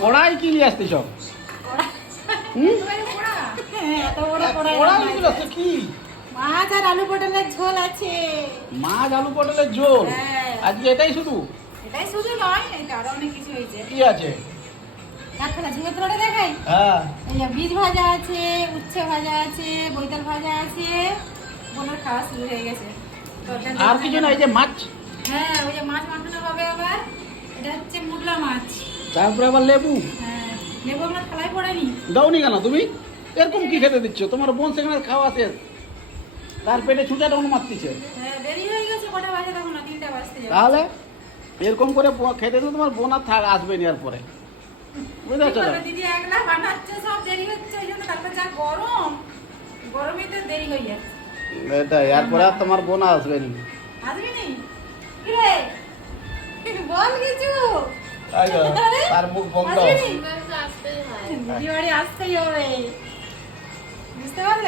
কড়াই কি নিয়ে আসতে সব? কড়াইগুলো তো কি? মাছ আর আলু পটলের ঝোল আছে। মাছ আলু পটলের ঝোল? হ্যাঁ। আজকে এটাই শুধু? এটাই শুধু নয়, এটা আরো অনেক কিছু হয়েছে। কি আছে? তারপরে ঝুঁকে তোরা দেখাই। হ্যাঁ, এই যে বীজ ভাজা আছে, উচ্ছে ভাজা আছে, বৈতাল ভাজা আছে। বোনের খাওয়া শুরু হয়ে গেছে। আর কিছু না, এই যে মাছ, হ্যাঁ, ওই যে মাছ মাখানো হবে আবার। এটা হচ্ছে মুরলা মাছ। তারপরে আবার লেবু। হ্যাঁ, লেবু আমরা থালায় পড়েনি। দাওনি কেন তুমি? এরকম কি খেতে দিচ্ছ? তোমার বোন সেখানে খাওয়া শেষ, তার পেটে ছুটাটা মারতিছে। হ্যাঁ, দেরি হয়ে গেছে, কটা বাজে তখন না, 3টা বাজতে যাবে। তাহলে এরকম করে খেতে দিলে তোমার বোন আর আসবে নি আর পরে, বুঝতে পারছো না? দিদি একলা বানাচ্ছে, সব দেরি হচ্ছে, ওই জন্য তারপর যা গরম, গরমে তো দেরি হয়ে যাচ্ছে। এটাই, এরপরে আর তোমার বোন আসবে নি। আসবি নি? কি রে? বল কিছু। তার মুখ বন্ধ। আসবি নি? দিদি বাড়ি আসতেই হবে, বুঝতে পারলে?